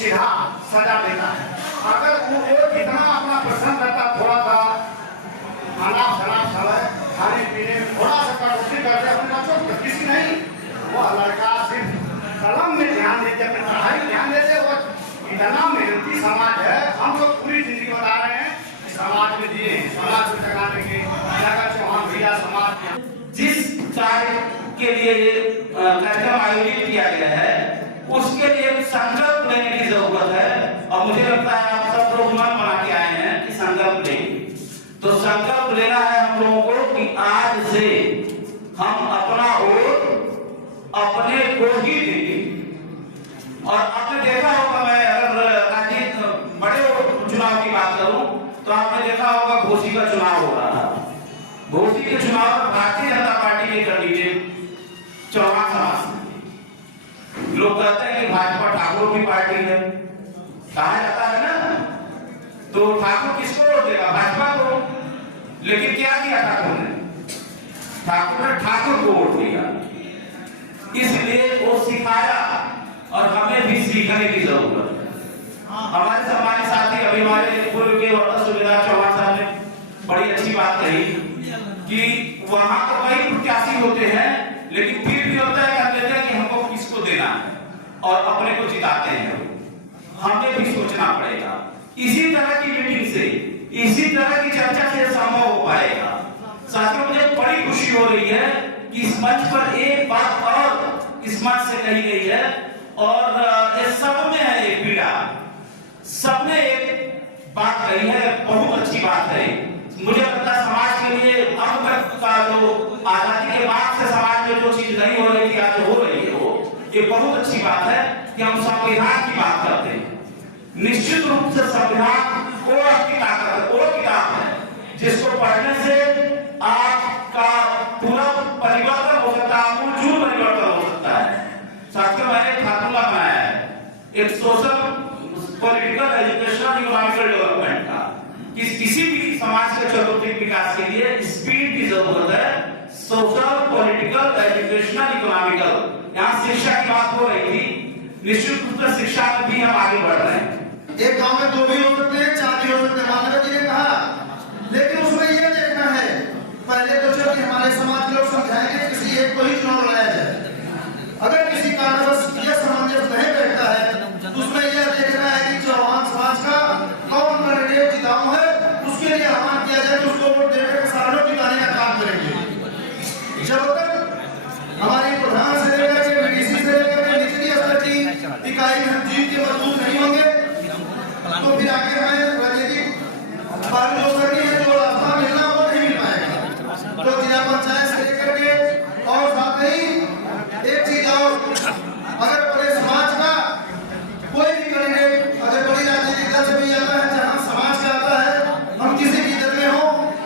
सीधा सजा देता है। अगर वो इतना अपना प्रसन्न करता, थोड़ा सा खाना समय खाने पीने में थोड़ा सा कटौती करते अपने बच्चों को, किसी नहीं, वो लड़का सिर्फ कलम में ध्यान देते, अपनी पढ़ाई में ध्यान देते। वो इतना मेहनती समाज है, हम लोग पूरी जिंदगी बता रहे हैं कि समाज में दिए, समाज को चलाने के चौहान भैया समाज जिस कार्य के लिए ये कार्यक्रम आयोजित किया गया है उसके लिए संकल्प लेने की जरूरत है। और मुझे लगता है आप सब लोग मन बना के आए हैं कि संकल्प लेंगे, तो संकल्प लेना है हम लोगों को कि आज से हम अपना वोट अपने को ही देंगे। और आपने देखा होगा, मैं अगर राजनीति बड़े चुनाव की बात करूं तो आपने देखा होगा घोसी का चुनाव हो रहा था। घोसी के चुनाव में भारतीय जनता पार्टी के कैंडिडेट चौहान समाज, लोग कहते हैं कि भाजपा ठाकुर की पार्टी है, कहा जाता है ना, तो ठाकुर किसको वोट देगा? भाजपा को। लेकिन क्या किया ठाकुर ने? ठाकुर ने ठाकुर को वोट दिया। इसलिए वो सिखाया और हमें भी सीखने की जरूरत है। हमारे सम्मानित साथी अभी हमारे पूर्व के वरिष्ठ सूबेदार चौहान साहब ने बड़ी अच्छी बात कही कि वहां तो कई प्रत्याशी होते हैं, लेकिन फिर भी होता है कर लेते हैं कि हमको किसको देना है और अपने को जिताते हैं। हमें भी सोचना पड़ेगा। इसी तरह की मीटिंग से, इसी तरह की चर्चा से संभव हो पाएगा। साथियों, मुझे बड़ी खुशी हो रही है कि इस मंच पर एक बात और इस मंच से कही गई है और ये सब में है एक पीड़ा। सबने एक बात कही है, बहुत अच्छी बात है। मुझे लगता है समाज के लिए अब तक का जो आजादी के बाद से समाज में जो चीज नहीं हो रही थी आज हो रही है, वो ये बहुत अच्छी बात है कि हम संविधान की बात करते हैं। निश्चित रूप से संविधान वो आपकी ताकत है, वो किताब है जिसको पढ़ने से आपका पूरा परिवर्तन हो सकता है, आमूल परिवर्तन हो सकता है। साथियों, मैंने एक फार्मूला बनाया है, एक social political educational economical development का, कि किसी भी समाज के चतुर्थिक विकास के लिए स्पीड की जरूरत है। सोशल पॉलिटिकल एजुकेशनल इकोनॉमिकल, यहाँ शिक्षा की बात हो रही थी, निश्चित रूप से शिक्षा में भी हम आगे बढ़ रहे हैं। एक गांव में 2 भी हो सकते हैं, 4 भी हो सकते हैं, मानव जी ने कहा। लेकिन उसमें यह देखना है, पहले तो चलो कि हमारे समाज के लोग समझाएंगे किसी एक को ही चुनाव लड़ाया जाए। अगर किसी कारणवश यह सामंजस्य नहीं बैठता है तो उसमें यह देखना है कि चौहान समाज का कौन कैंडिडेट जिताऊ है, उसके लिए आह्वान किया जाए, उसको वोट देकर सालों जिताने का काम करेंगे। जब तक हमारी प्रधान से लेकर के बीडीसी से लेकर के निचली स्तर की इकाई में हम जीत के मजबूत नहीं होंगे तो फिर आगे हमें राजनीतिक पार्टी जो करनी है, जो रास्ता मिलना वो नहीं मिल पाएगा। तो जिला पंचायत से लेकर के और साथ ही एक चीज और, अगर पूरे समाज का कोई भी कैंडिडेट अगर बड़ी राजनीतिक दल से भी आता है, जहां समाज का आता है, हम किसी भी दल में हो,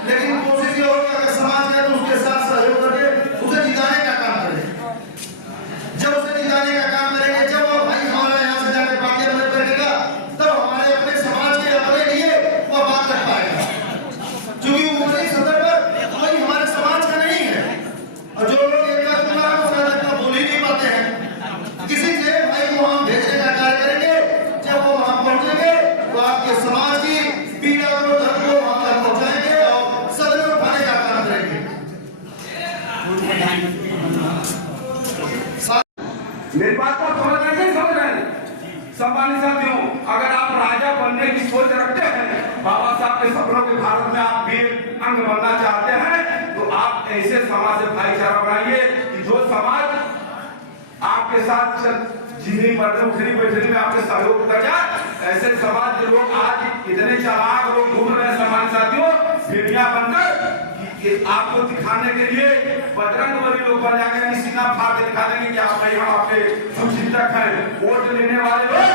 लेकिन कोशिश ये हो कि अगर समाज का तो उसके साथ सहयोग करके उसे जिताने का काम करें। जब उसे जिताने का काम करेंगे, जब वो भाई हमारा यहाँ से जाकर पार्टी में बैठेगा, तब हमारे अपने समाज के अपने लिए वो बात कर पाएगा, क्योंकि ऊपरी सतह पर कोई हमारे समाज का नहीं है। और जो लोग एक बार बोल ही नहीं पाते हैं, किसी से भाई को हम भेजने का कार्य करेंगे। जब वो वहां पहुंचेंगे तो आपके समाज की पीड़ा को दर्द को वहां तक पहुंचाएंगे और सदन में उठाने का काम करेंगे। मेरी बात को समझ रहे हैं, समझ रहे हैं? सम्मानित साथियों, अगर आप राजा बनने की सोच रखते हैं, बाबा साहब के सपनों के भारत में आप वीर अंग बनना चाहते हैं, तो आप ऐसे समाज से भाईचारा बनाइए कि जो समाज आपके साथ जिंदगी मरने उठने बैठने में आपके सहयोग कर जाए। ऐसे समाज के लोग आज इतने चालाक लोग घूम रहे हैं सम्मानित साथियों, मीडिया बनकर आपको दिखाने के लिए बजरंग बली लोग बन जाएंगे, सीना फाड़ के दिखा देंगे कि आप भाई हम आपके शुभचिंतक हैं। वोट लेने वाले लोग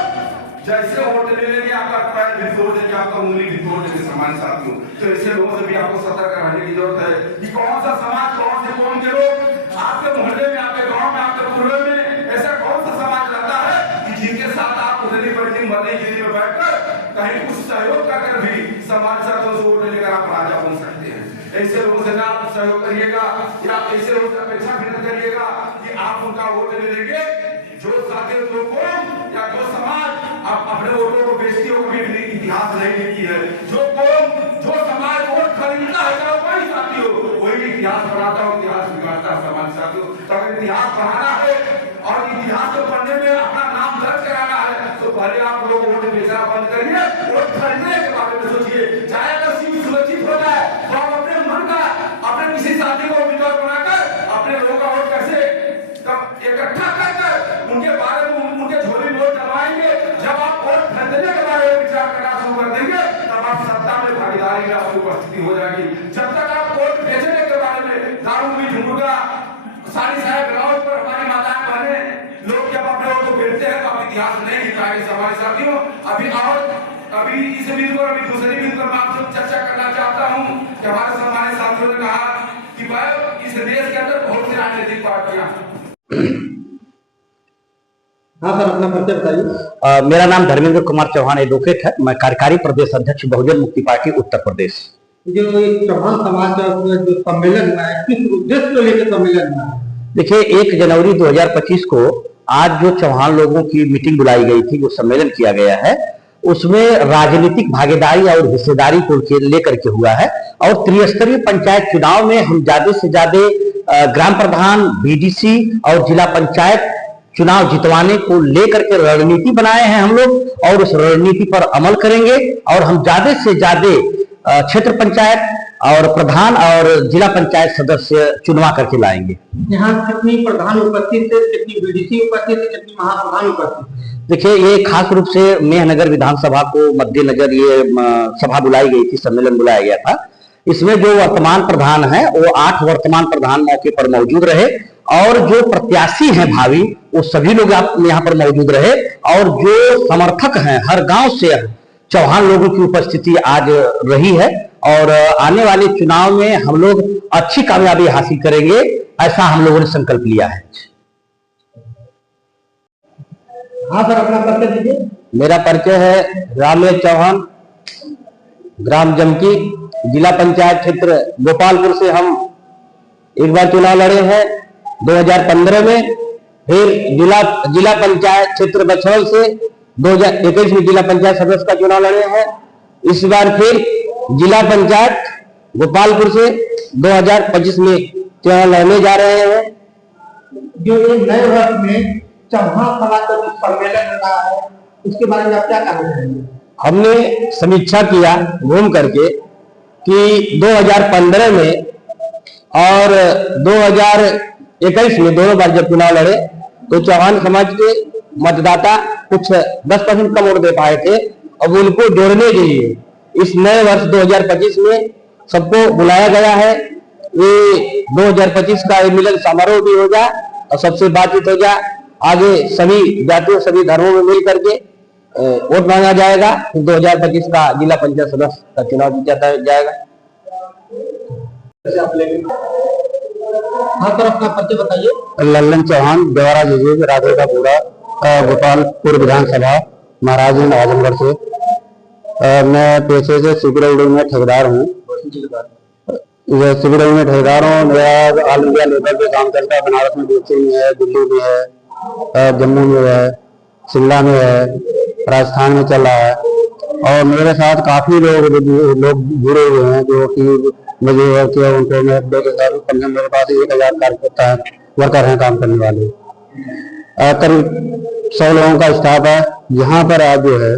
जैसे वोट ले लेंगे, आपका पैर भी तोड़ देंगे, आपका उंगली भी तोड़ देंगे सम्मानित साथियों। तो ऐसे लोगों से भी आपको सतर्क रहने की जरूरत है कि कौन सा समाज, कौन से कौन के लोग आपके मोहल्ले में, आपके गाँव में, आपके पूर्व में ऐसा कौन सा समाज रहता है कि जिनके साथ आप उतनी बड़ी दिन मरने गिरी में बैठकर कहीं कुछ सहयोग कर भी समाज साथियों से वोट लेकर आप राजा बन सकते हैं। ऐसे लोगों से ना आप सहयोग करिएगा या ऐसे लोगों से अपेक्षा भी न करिएगा कि आप उनका वोट ले लेंगे। जो साथी लोगों या जो समाज अपने वोटों को बेचती हो, कभी भी इतिहास नहीं लिखी है। जो कौम जो समाज वोट खरीदता है चाहे कोई साथी हो, वही इतिहास बनाता हो, इतिहास बिगाड़ता है समाज साथियों। तो अगर इतिहास पढ़ाना है और इतिहास को पढ़ने में अपना नाम दर्ज कराना है तो पहले आप लोग वोट बेचना बंद करिए, वोट खरीदने के बारे में सोचिए। चाहे अगर सीट सुरक्षित हो जाए तो आप अपने मन का अपने किसी साथी को उम्मीदवार बनाकर अपने लोगों का वोट कैसे इकट्ठा कर उनके बारे में उनके झोली वोट दबाएंगे। जब आप वोट खरीदने के बारे में विचार करना शुरू कर देंगे तब आप सत्ता में भागीदारी में आपकी उपस्थिति हो जाएगी। जब तक आप वोट बेचने के बारे में दारू भी झुमका साड़ी साया ब्लाउज पर हमारी माताएं बहने लोग जब अपने वोट को बेचते हैं तो आप इतिहास नहीं लिखाएंगे हमारे साथियों। अभी इस बिंदु पर अभी दूसरी बिंदु पर मैं आपसे चर्चा करना चाहता हूं कि हमारे सम्मानित साथियों ने कहा कि भाई इस देश के अंदर बहुत सी राजनीतिक पार्टियां। हाँ सर, अपना परिचय बताइए। मेरा नाम धर्मेंद्र कुमार चौहान एडवोकेट है। मैं कार्यकारी प्रदेश अध्यक्ष बहुजन मुक्ति पार्टी उत्तर प्रदेश। जो चौहान समाज का जो सम्मेलन हुआ है, किस उद्देश्य को लेकर सम्मेलन हुआ है? देखिए, 1 जनवरी 2025 को आज जो चौहान लोगों की मीटिंग बुलाई गई थी, जो सम्मेलन किया गया है, उसमें राजनीतिक भागीदारी और हिस्सेदारी को लेकर के हुआ है। और त्रिस्तरीय पंचायत चुनाव में हम ज्यादा से ज्यादा ग्राम प्रधान, बीडीसी और जिला पंचायत चुनाव जितवाने को लेकर के रणनीति बनाए हैं हम लोग, और उस रणनीति पर अमल करेंगे। और हम ज्यादा से ज्यादा क्षेत्र पंचायत और प्रधान और जिला पंचायत सदस्य चुनवा करके लाएंगे। यहाँ कितनी प्रधान उपस्थित है, कितनी बीडीसी उपस्थित है, कितनी महाप्रधान उपस्थित है? देखिए, ये खास रूप से मेहनगर विधानसभा को मद्देनजर ये सभा बुलाई गई थी, सम्मेलन बुलाया गया था। इसमें जो वर्तमान प्रधान है वो 8 वर्तमान प्रधान मौके पर मौजूद रहे, और जो प्रत्याशी हैं भावी वो सभी लोग यहाँ पर मौजूद रहे। और जो समर्थक हैं हर गांव से चौहान लोगों की उपस्थिति आज रही है। और आने वाले चुनाव में हम लोग अच्छी कामयाबी हासिल करेंगे, ऐसा हम लोगों ने संकल्प लिया है। हाँ सर, अपना परिचय दीजिए। मेरा परिचय है रामेश चौहान, ग्राम जमकी, जिला पंचायत क्षेत्र गोपालपुर से हम एक बार चुनाव लड़े हैं 2015 में। फिर जिला पंचायत क्षेत्र बछौल से 2021 में जिला पंचायत सदस्य का चुनाव लड़े हैं। इस बार फिर जिला पंचायत गोपालपुर से 2025 में चुनाव लड़ने जा रहे हैं। जो ये नए वर्ष में चौहान समाज का जो सम्मेलन हो रहा है, उसके बारे में आप क्या कहना चाहेंगे? हमने समीक्षा किया घूम करके कि 2015 में और 2021 में दोनों बार जब चुनाव लड़े तो चौहान समाज के मतदाता कुछ 10% कम वोट दे पाए थे। अब उनको जोड़ने के लिए इस नए वर्ष 2025 में सबको बुलाया गया है। ये 2025 का मिलन समारोह भी हो जाए और सबसे बातचीत हो जाए। आगे सभी जातियों सभी धर्मों में मिल करके वोट मांगा जाएगा। 2025 का जिला पंचायत सदस्य का चुनाव जीता जाएगा। हाँ सर, अपना परिचय बताइए। लल्लन चौहान, देवरा जुजूग, राधेकापुरा, गोपालपुर विधानसभा, महाराजगंज, आजमगढ़ से। मैं पेशे से सिविल में ठेकेदार हूँ। सिविल में ठेकेदार हूँ। मेरा ऑल इंडिया लेवल पे काम चलता है। बनारस में डीसी में है, दिल्ली में है, जम्मू में है, शिमला में है, राजस्थान में चल रहा है। और मेरे साथ काफी लोग जुड़े हुए हैं जो कि मुझे उनको मैं 2015 मेरे पास 1000 कार्यकर्ता है, वर्कर हैं काम करने वाले। करीब 100 लोगों का स्टाफ है। यहाँ पर आज जो है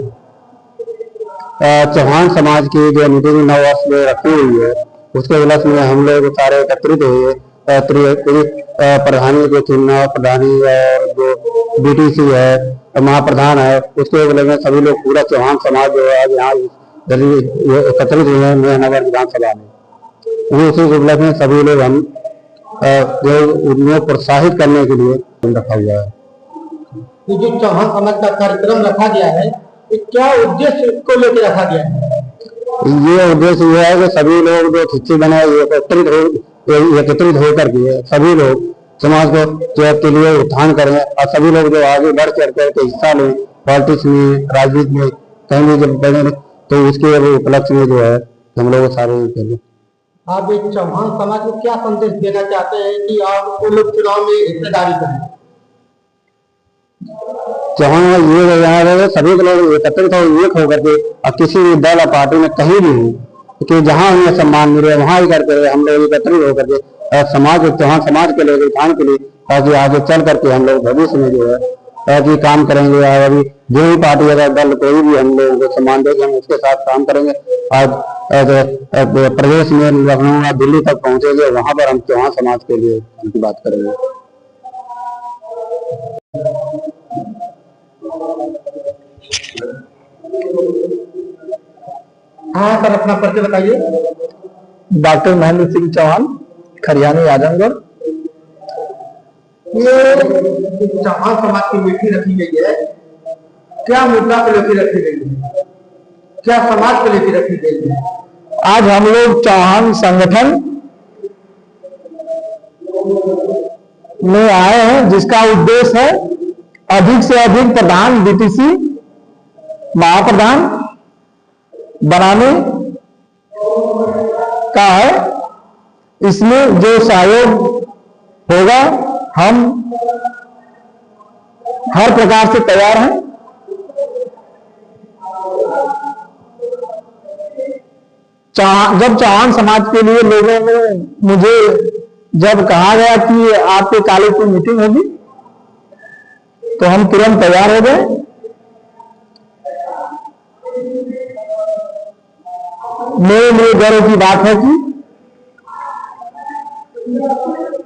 चौहान समाज की जो मीटिंग 9 वर्ष में रखी हुई है, उसके उपलक्ष्य में हम लोग सारे एकत्रित हुए। प्रधानी को चुनना, प्रधानी और जो बीटीसी है, महाप्रधान है, उसके उपलक्ष्य में सभी लोग पूरा चौहान समाज जो है आज यहाँ एकत्रित हुए हैं मेहनगर विधानसभा में। उसी उपलक्ष्य में सभी लोग हम जो उन्हें प्रोत्साहित करने के लिए रखा हुआ है। तो जो चौहान समाज का कार्यक्रम रखा गया है, क्या उद्देश्य को लेकर रखा गया है? ये उद्देश्य ये है कि सभी लोग जो खिच्ची बनाए एकत्रित होकर के सभी लोग समाज को के लिए उत्थान करें और सभी लोग जो आगे बढ़ चढ़ करके हिस्सा लें पॉलिटिक्स में, राजनीति में, कहीं भी जब बढ़े तो उसके उपलक्ष्य में जो है हम लोग सारे। आप एक चौहान समाज को क्या संदेश देना चाहते हैं कि आप लोग चुनाव में हिस्सेदारी करें? चौहान ये यहाँ सभी के लोग एकत्रित हो, एक होकर के और किसी भी दल और पार्टी में कहीं भी हो कि जहाँ उन्हें सम्मान मिले वहाँ ही करके हम लोग एकत्रित होकर के समाज चौहान समाज के लिए उत्थान के लिए ताकि आगे चल करके हम लोग भविष्य में जो है ताकि काम करेंगे। और अभी जो भी पार्टी अगर दल कोई भी हम लोगों को सम्मान देगा हम उसके साथ काम करेंगे। आज प्रदेश में लखनऊ या दिल्ली तक पहुंचेंगे, वहां पर हम चौहान समाज के लिए उनकी बात करेंगे। हाँ सर, अपना परिचय बताइए। डॉक्टर महेंद्र सिंह चौहान, खरियानी आजमगढ़। ये चौहान समाज की मीटिंग रखी गई है, क्या मुद्दा को लेकर रखी गई है, क्या समाज को लेकर रखी गई है? आज हम लोग चौहान संगठन में आए हैं जिसका उद्देश्य है अधिक से अधिक प्रधान बीटीसी महाप्रधान बनाने का है। इसमें जो सहयोग होगा हम हर प्रकार से तैयार हैं। जब चौहान समाज के लिए लोगों ने मुझे जब कहा गया कि आपके कॉलेज में मीटिंग होगी तो हम तुरंत तैयार हो गए। मेरे लिए गर्व की बात है कि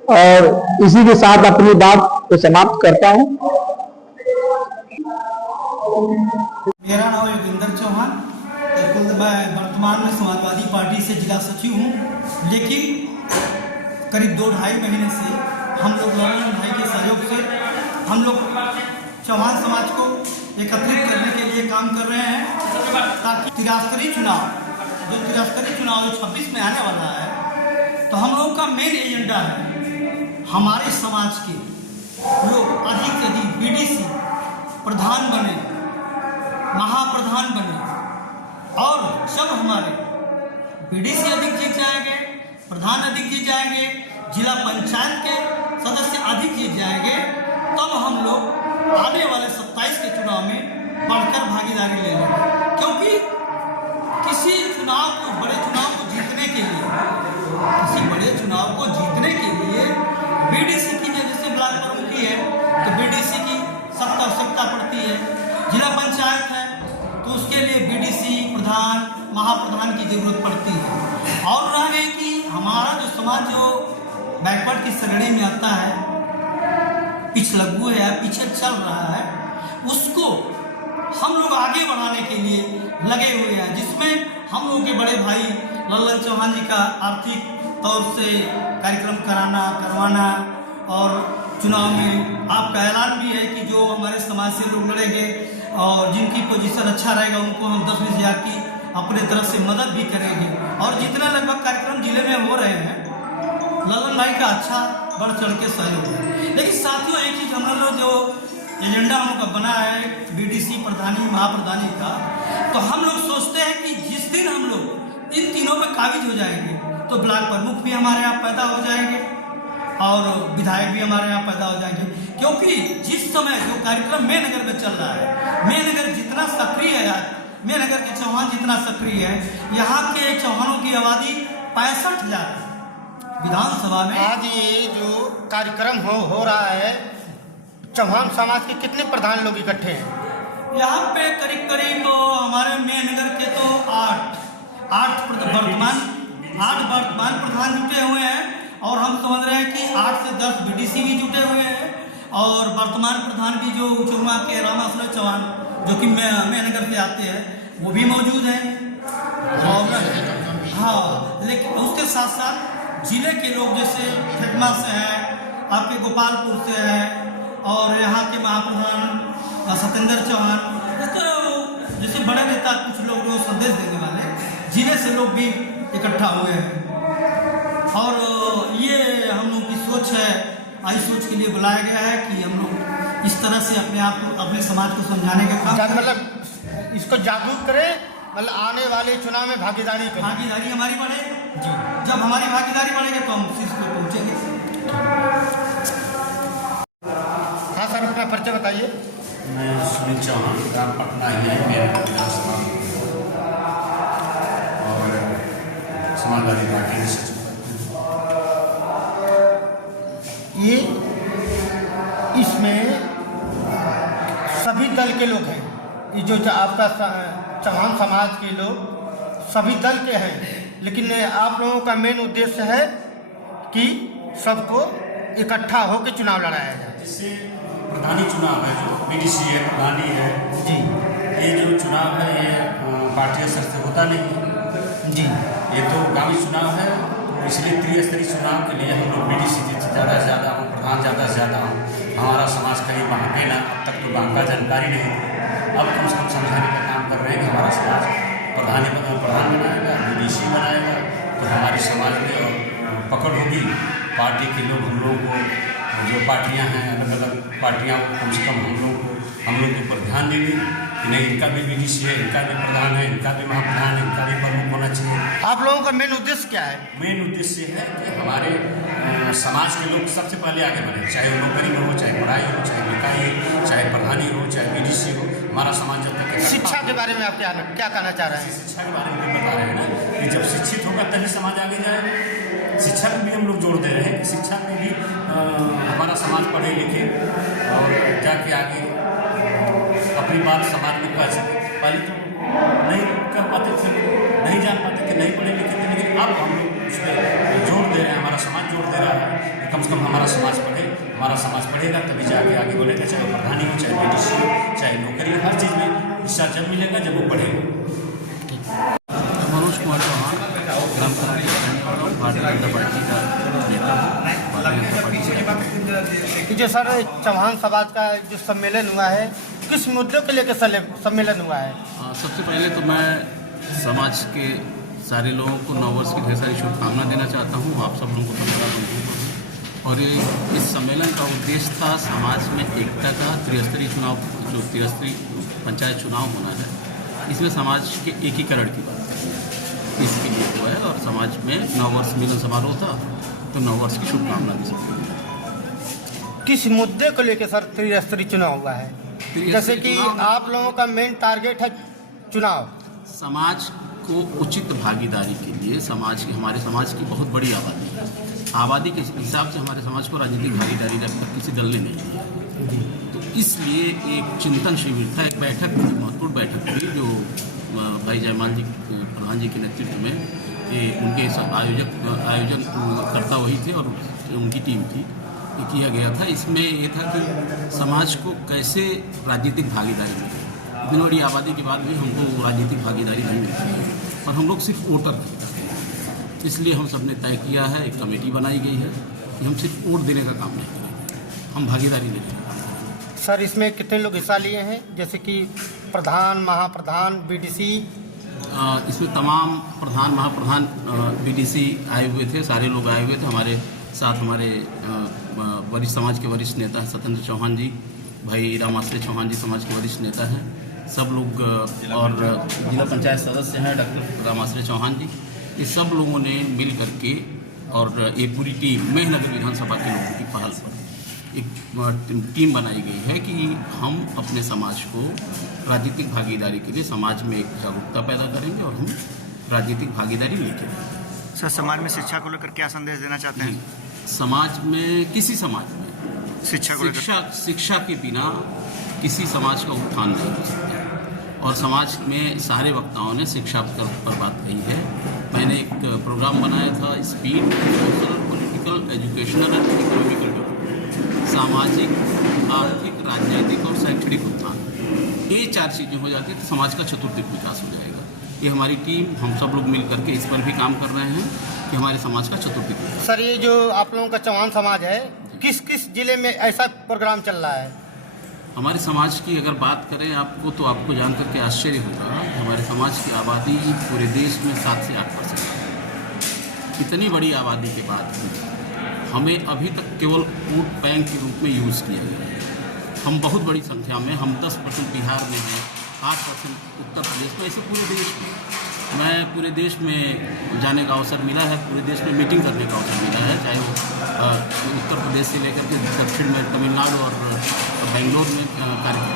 और इसी के साथ अपनी बात को समाप्त करता हूं। मेरा नाम योगिंदर चौहान, मैं वर्तमान में समाजवादी पार्टी से जिला सचिव हूँ, लेकिन करीब 2-2.5 महीने से हम लोग ललन भाई के सहयोग से हम लोग चौहान समाज को एकत्रित करने के लिए काम कर रहे हैं ताकि त्रिस्तरीय चुनाव जो 26 में आने वाला है, तो हम लोग का मेन एजेंडा है हमारे समाज के लोग अधिक से अधिक बीडीसी प्रधान बने, महाप्रधान बने। और जब हमारे बीडीसी अधिक जीत जाएंगे, प्रधान अधिक जीत जाएंगे, जिला पंचायत के सदस्य अधिक जीत जाएंगे, तब हम लोग आने वाले 27 के चुनाव में बढ़कर भागीदारी ले लेंगे। क्योंकि किसी बड़े चुनाव को जीतने के लिए बीडीसी की जैसे ब्लॉक प्रमुखी है तो बीडीसी की सख्त आवश्यकता पड़ती है। जिला पंचायत है तो उसके लिए बीडीसी प्रधान महाप्रधान की जरूरत पड़ती है। और रह गई कि हमारा जो समाज जो बैकवर्ड की श्रेणी में आता है, पिछलग्गू है, पीछे चल रहा है, उसको हम लोग आगे बढ़ाने के लिए लगे हुए हैं, जिसमें हम लोग के बड़े भाई ललन चौहान जी का आर्थिक तौर से कार्यक्रम करवाना और चुनाव में आपका ऐलान भी है कि जो हमारे समाज से लोग लड़ेंगे और जिनकी पोजीशन अच्छा रहेगा उनको हम 10-20 हज़ार की अपने तरफ से मदद भी करेंगे। और जितना लगभग कार्यक्रम जिले में हो रहे हैं, ललन भाई का अच्छा बढ़ चढ़ के सहयोग है। लेकिन साथियों, एक चीज़ हम लोग जो एजेंडा हम लोग का बना है बीडीसी प्रधानी महाप्रधानी का, तो हम लोग सोचते हैं कि जिस दिन हम लोग इन तीनों पे काबिज हो जाएंगे तो ब्लॉक प्रमुख भी हमारे यहाँ पैदा हो जाएंगे और विधायक भी हमारे यहाँ पैदा हो जाएंगे। क्योंकि जिस समय जो कार्यक्रम मेनगर में चल रहा है, मेनगर जितना सक्रिय है, मेनगर के चौहान जितना सक्रिय है, यहाँ के चौहानों की आबादी 65,000 विधानसभा में। आज ये जो कार्यक्रम हो रहा है, चौहान समाज के कितने प्रधान लोग इकट्ठे हैं? यहाँ पे करीब हमारे मेनगर के तो 8 वर्तमान प्रधान जुटे हुए हैं और हम समझ रहे हैं कि 8 से 10 बीडीसी भी जुटे हुए हैं और वर्तमान प्रधान भी जो चुरमा के रामासुर चौहान जो कि मेनगर से आते हैं वो भी मौजूद है। और हाँ, लेकिन उसके साथ साथ जिले के लोग जैसे फेकमा से हैं, आपके गोपालपुर से हैं और यहाँ के महाप्रधान सत्येंद्र चौहान, जैसे बड़े नेता कुछ लोग जो संदेश देने वाले जिले से लोग भी इकट्ठा हुए हैं। और ये हम लोग की सोच है, आई सोच के लिए बुलाया गया है कि हम लोग इस तरह से अपने आप को अपने समाज को समझाने का काम, मतलब इसको जागरूक करें, मतलब आने वाले चुनाव में भागीदारी हमारी बढ़े। जब हमारी भागीदारी बढ़ेगी तो हम उस पे पहुँचेंगे। हाँ सर, अपना परिचय बताइए। मैं सुनील चौहान, ग्राम पटना ही है मेरा विधानसभा और समाजवादी पार्टी के सचिव। ये इसमें सभी दल के लोग हैं, ये जो आपका चौहान समाज के लोग सभी दल के हैं, लेकिन आप लोगों का मेन उद्देश्य है कि सबको इकट्ठा होकर चुनाव लड़ाया जाए। इससे प्रधानी चुनाव है, जो बीडीसी है, प्रधानी है जी, ये जो चुनाव है ये पार्टी स्तर से होता नहीं है जी, ये तो गांवी चुनाव है, तो इसलिए त्रिस्तरीय चुनाव के लिए हम लोग बीडीसी ज़्यादा से ज़्यादा हो, प्रधान ज़्यादा से ज़्यादा हो। हमारा समाज कहीं बांके ना, अब तक तो बांका जानकारी नहीं थी, अब कम से कम समझाने का काम कर रहे हैं कि हमारा समाज प्रधान बनाएगा, बीडीसी बनाएगा, तो हमारे समाज में पकड़ होगी। पार्टी के लोग हम लोगों को, जो पार्टियां हैं अलग अलग पार्टियां, कम से कम हम लोग के ऊपर ध्यान देंगे कि नहीं इनका भी बीडीसी है, इनका भी प्रधान है, इनका भी महाप्रधान है, इनका भी प्रमुख होना चाहिए। आप लोगों का मेन उद्देश्य क्या है? मेन उद्देश्य है कि हमारे समाज के लोग सबसे पहले आगे बढ़े, चाहे वो नौकरी में हो, चाहे पढ़ाई हो, चाहे लिखाई हो, चाहे प्रधानी हो, चाहे बीडीसी हो। हमारा समाज जब तक शिक्षा के बारे में आप क्या कहना चाह रहे हैं? शिक्षा के बारे में बता रहे हैं ना कि जब शिक्षित होगा तभी समाज आगे जाएगा। शिक्षा में भी हम लोग जोड़ दे रहे हैं कि शिक्षा में भी हमारा समाज पढ़े लिखे और जाके आगे अपनी बात समाज में कह सके। पहले तो नहीं कह पाते थे, नहीं जान पाते थे, नहीं पढ़े लिखे थे, लेकिन अब हम लोग उसमें जोड़ दे रहे हैं, हमारा समाज जोड़ दे रहा है कि कम से कम हमारा समाज पढ़े। हमारा समाज पढ़ेगा तभी जाके आगे बढ़ेगा, चाहे प्रधानी हो, चाहे बीडीसी हो, चाहे नौकरी हो, हर चीज़ में हिस्सा जब मिलेगा जब वो पढ़ेगा। मनोज कुमार चौहान, ग्राम पंचायत भारतीय जनता पार्टी का नेता हूँ। जो सर चौहान समाज का जो सम्मेलन हुआ है, किस मुद्दों के लेकर सम्मेलन हुआ है? सबसे पहले तो मैं समाज के सारे लोगों को नववर्ष की ढेर सारी शुभकामना देना चाहता हूँ। आप सब लोगों को धन्यवाद दूँ। और इस सम्मेलन का उद्देश्य था समाज में एकता का त्रिस्तरीय चुनाव, जो त्रिस्तरीय पंचायत चुनाव होना है, इसमें समाज के एकीकरण की बात है, इसके लिए हुआ है। और समाज में नववर्ष मिलन समारोह था, तो नववर्ष की शुभकामना दी सकती। किस मुद्दे को लेकर सर त्रिस्तरीय चुनाव हुआ है? जैसे कि आप लोगों का मेन टारगेट है चुनाव। समाज को उचित भागीदारी के लिए हमारे समाज की बहुत बड़ी आबादी है। आबादी के हिसाब से हमारे समाज को राजनीतिक भागीदारी अब तक किसी दल ने नहीं दी, तो इसलिए एक चिंतन शिविर था, एक बैठक, महत्वपूर्ण बैठक थी जो भाई जयमान जी प्रधान जी के नेतृत्व में, उनके आयोजन करता वही थे और उनकी टीम थी, ये किया गया था। इसमें ये था कि समाज को कैसे राजनीतिक भागीदारी मिले। इतनी बड़ी आबादी के बाद भी हमको राजनीतिक भागीदारी नहीं मिलती है और हम लोग सिर्फ वोटर हैं। इसलिए हम सब ने तय किया है, एक कमेटी बनाई गई है कि हम सिर्फ वोट देने का काम नहीं करेंगे, हम भागीदारी लेने का काम करेंगे। सर इसमें कितने लोग हिस्सा लिए हैं, जैसे कि प्रधान, महाप्रधान, बीडीसी? इसमें तमाम प्रधान, महाप्रधान, बीडीसी आए हुए थे, सारे लोग आए हुए थे। हमारे साथ हमारे वरिष्ठ समाज के वरिष्ठ नेता हैं सत्येंद्र चौहान जी, भाई रामाश्रय चौहान जी समाज के वरिष्ठ नेता हैं, सब लोग, और जिला पंचायत सदस्य हैं डॉक्टर रामाश्रय चौहान जी। ये सब लोगों ने मिल करके और ये पूरी टीम मेहनगर विधानसभा के लोगों की पहल पर एक टीम बनाई गई है कि हम अपने समाज को राजनीतिक भागीदारी के लिए समाज में एक जागरूकता पैदा करेंगे और हम राजनीतिक भागीदारी लेके आएंगे। सर समाज में शिक्षा को लेकर क्या संदेश देना चाहते हैं? समाज में, किसी समाज में शिक्षा के बिना किसी समाज का उत्थान नहीं हो सकता। और समाज में सारे वक्ताओं ने शिक्षा पर बात कही है। मैंने एक प्रोग्राम बनाया था, speed, social, political, educational and economical development, सामाजिक, आर्थिक, राजनीतिक और शैक्षणिक उत्थान। ये 4 चीज़ें हो जाती तो समाज का चतुर्दिक विकास हो जाएगा। ये हमारी टीम, हम सब लोग मिल करके इस पर भी काम कर रहे हैं कि हमारे समाज का चतुर्दिक विकास। सर ये जो आप लोगों का चौहान समाज है, किस किस जिले में ऐसा प्रोग्राम चल रहा है? हमारे समाज की अगर बात करें आपको, तो आपको जान करके आश्चर्य होगा कि हमारे समाज की आबादी पूरे देश में 7 से 8% है। इतनी बड़ी आबादी के बाद हमें अभी तक केवल वोट बैंक के रूप में यूज़ किया गया है। हम बहुत बड़ी संख्या में, हम 10% बिहार में हैं, 8% उत्तर प्रदेश में, ऐसे पूरे देश में। मैं पूरे देश में जाने का अवसर मिला है, पूरे देश में मीटिंग करने का अवसर मिला है, चाहे वो उत्तर प्रदेश से लेकर के दक्षिण में तमिलनाडु और बेंगलोर में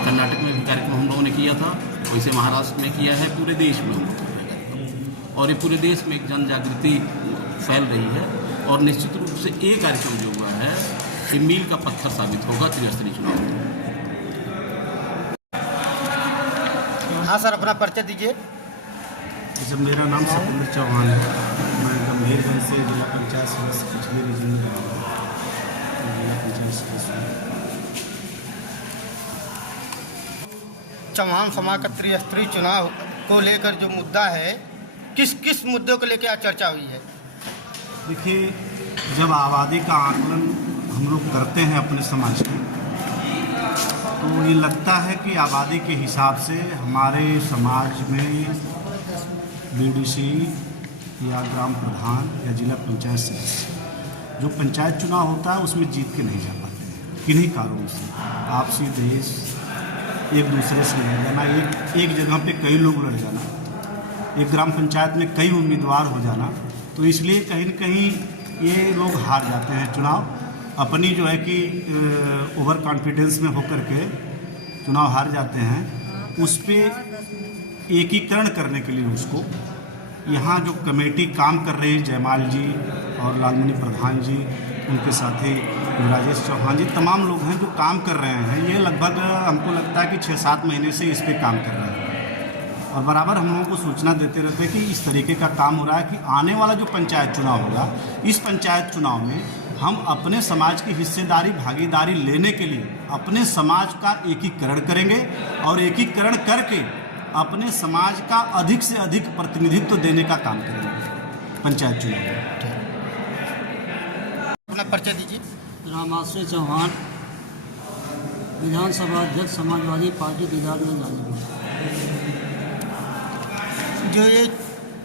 कर्नाटक में भी कार्यक्रम हम लोगों ने किया था, वैसे महाराष्ट्र में किया है, पूरे देश में हम लोग कर रहे हैं। और ये पूरे देश में एक जन जागृति फैल रही है और निश्चित रूप से ये कार्यक्रम जो हुआ है ये मील का पत्थर साबित होगा त्रिस्तरीय चुनाव में। हाँ सर, अपना परिचय दीजिए। जब मेरा नाम सतेंद्र चौहान है, मैं गंभीरगंज से जिला पंचायत सदस्य पिछले रीजन में रहा हूँ, जिला पंचायत सदस्य। चौहान समाज का त्रिस्तरीय चुनाव को लेकर जो मुद्दा है, किस किस मुद्दों को लेकर आज चर्चा हुई है? देखिए, जब आबादी का आकलन हम लोग करते हैं अपने समाज की, तो ये लगता है कि आबादी के हिसाब से हमारे समाज में बीडीसी या ग्राम प्रधान या जिला पंचायत सदस्य जो पंचायत चुनाव होता है उसमें जीत के नहीं जा पाते हैं। किन्हीं कारणों से आपसी द्वेष, एक दूसरे से लड़ जाना, एक जगह पे कई लोग लड़ जाना, एक ग्राम पंचायत में कई उम्मीदवार हो जाना, तो इसलिए कहीं न कहीं ये लोग हार जाते हैं चुनाव। अपनी जो है कि ओवर कॉन्फिडेंस में होकर के चुनाव हार जाते हैं। उस पर एकीकरण करने के लिए उसको यहाँ जो कमेटी काम कर रही है, जयमाल जी और लालमणि प्रधान जी, उनके साथी राजेश चौहान जी, तमाम लोग हैं जो काम कर रहे हैं। ये लगभग हमको लगता है कि 6-7 महीने से इस पर काम कर रहे हैं और बराबर हम लोगों को सूचना देते रहते हैं कि इस तरीके का काम हो रहा है कि आने वाला जो पंचायत चुनाव होगा, इस पंचायत चुनाव में हम अपने समाज की हिस्सेदारी, भागीदारी लेने के लिए अपने समाज का एकीकरण करेंगे और एकीकरण करके अपने समाज का अधिक से अधिक प्रतिनिधित्व देने का काम करेंगे पंचायत चुनाव में। अपना परिचय दीजिए। रामाश्रय चौहान, विधानसभा अध्यक्ष, समाजवादी पार्टी दीदारगंज गाजीपुर। जो ये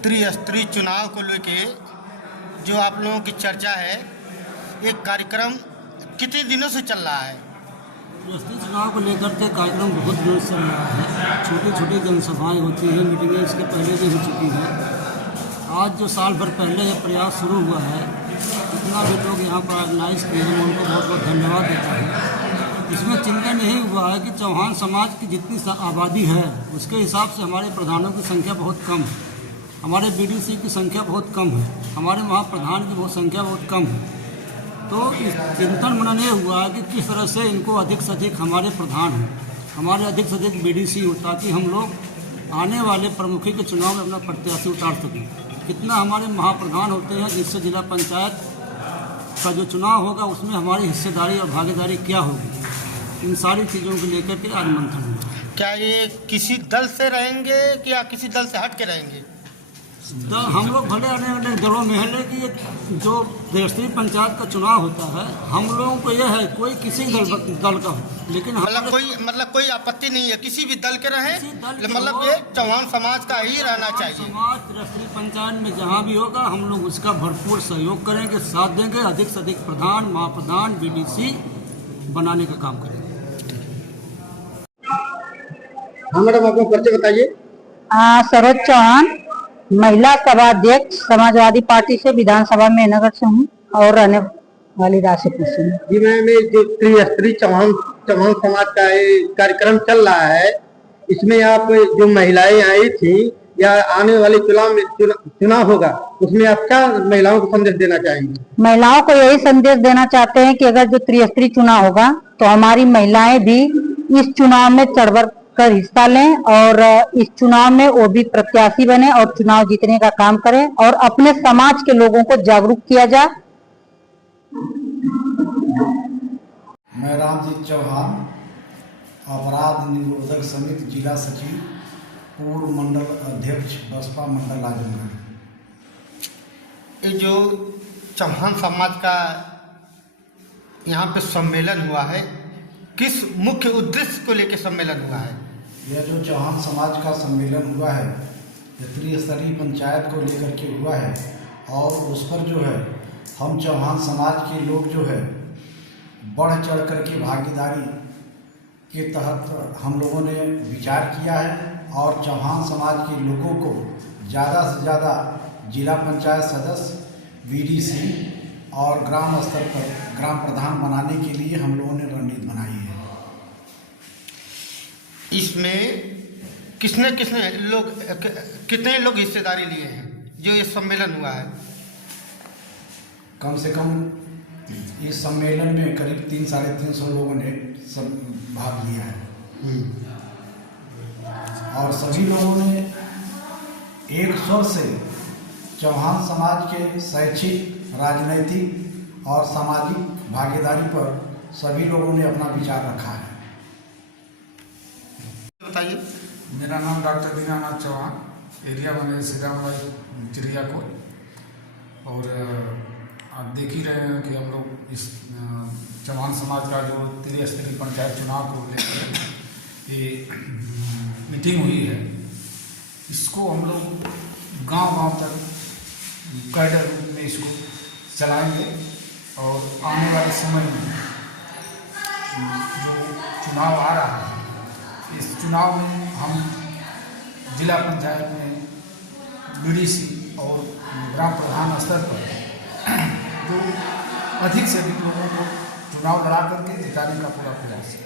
त्रिस्तरीय चुनाव को लेके जो आप लोगों की चर्चा है, एक कार्यक्रम कितने दिनों से चल रहा है? त्रिस्तरीय चुनाव को लेकर के कार्यक्रम बहुत दिनों से चल रहा है। छोटी छोटी जनसभाएं होती हैं, मीटिंगें इसके पहले भी हो चुकी हैं। आज जो साल भर पहले ये प्रयास शुरू हुआ है, इतना भी लोग यहाँ पर ऑर्गेनाइज किए हैं, मैं उनको बहुत बहुत धन्यवाद देता हूँ। इसमें चिंतन यही हुआ है कि चौहान समाज की जितनी आबादी है उसके हिसाब से हमारे प्रधानों की संख्या बहुत कम है, हमारे बीडीसी की संख्या बहुत कम है, हमारे महाप्रधान की संख्या बहुत कम है। तो इस चिंतन मनन ये हुआ है कि किस तरह से इनको अधिक से अधिक हमारे प्रधान हो, हमारे अधिक से अधिक बीडीसी हो, ताकि हम लोग आने वाले प्रमुखी के चुनाव में अपना प्रत्याशी उतार सकें। कितना हमारे महाप्रधान होते हैं जिससे जिला पंचायत का जो चुनाव होगा उसमें हमारी हिस्सेदारी और भागीदारी क्या होगी, इन सारी चीज़ों को लेकर के आज मंथन हुआ। क्या ये किसी दल से रहेंगे कि या किसी दल से हट के रहेंगे? हम लोग भले आने वाले दलों में है, लेकिन ये जो त्रिस्तरीय पंचायत का चुनाव होता है, हम लोगों को यह है कोई किसी दल का हो, लेकिन मतलब कोई आपत्ति नहीं है, किसी भी दल के रहें, मतलब ये चौहान समाज का ही रहना चाहिए। समाज त्रिस्तरीय पंचायत में जहाँ भी होगा हम लोग उसका भरपूर सहयोग करेंगे, साथ देंगे, अधिक से अधिक प्रधान, महाप्रधान, बीडीसी बनाने का काम करेंगे। हाँ मैडम, आपको परिचय बताइए। सरोज चौहान, महिला सभा अध्यक्ष, समाजवादी पार्टी से, विधानसभा में नगर से हूँ और रहने वाली राशिपुर से। जी मैम, जो त्रिस्तरीय चौहान समाज का कार्यक्रम चल रहा है, इसमें आप जो महिलाएं आई थी या आने वाले चुनाव होगा, उसमें आप क्या महिलाओं को संदेश देना चाहेंगे? महिलाओं को यही संदेश देना चाहते हैं कि अगर जो त्रिस्तरीय चुनाव होगा तो हमारी महिलाएं भी इस चुनाव में चढ़ बढ़ कर हिस्सा लें और इस चुनाव में वो भी प्रत्याशी बने और चुनाव जीतने का काम करें और अपने समाज के लोगों को जागरूक किया जाए। मैं रामजीत चौहान, अपराध निरोधक समिति जिला सचिव, पूर्व मंडल अध्यक्ष, बसपा मंडल आजमगढ़। ये जो चौहान समाज का यहाँ पे सम्मेलन हुआ है, किस मुख्य उद्देश्य को लेकर सम्मेलन हुआ है? यह जो चौहान समाज का सम्मेलन हुआ है, त्रिस्तरीय पंचायत को लेकर के हुआ है और उस पर जो है हम चौहान समाज के लोग जो है बढ़ चढ़ कर के भागीदारी के तहत हम लोगों ने विचार किया है और चौहान समाज के लोगों को ज़्यादा से ज़्यादा जिला पंचायत सदस्य, बीडीसी और ग्राम स्तर पर ग्राम प्रधान बनाने के लिए हम लोगों ने रणनीति बनाई है। इसमें कितने लोग हिस्सेदारी लिए हैं जो ये सम्मेलन हुआ है? कम से कम इस सम्मेलन में करीब 300-350 लोगों ने सब भाग लिया है और सभी लोगों ने एक स्वर से चौहान समाज के शैक्षिक, राजनीतिक और सामाजिक भागीदारी पर सभी लोगों ने अपना विचार रखा है। बताइए। मेरा नाम doctor Dinanath Chauhan, area manager Sitamarhi Chiriyakot. और आप देख ही रहे हैं कि हम लोग इस चौहान समाज का जो त्रिस्तरीय पंचायत चुनाव को लेकर ये मीटिंग हुई है, इसको हम लोग गांव-गांव तक कैडर रूप में इसको चलाएंगे और आने वाले समय में जो चुनाव आ रहा है, इस चुनाव में हम जिला पंचायत में बीडीसी और ग्राम प्रधान स्तर पर जो अधिक से अधिक लोगों को चुनाव लड़ा करके जिताने का पूरा प्रयास है।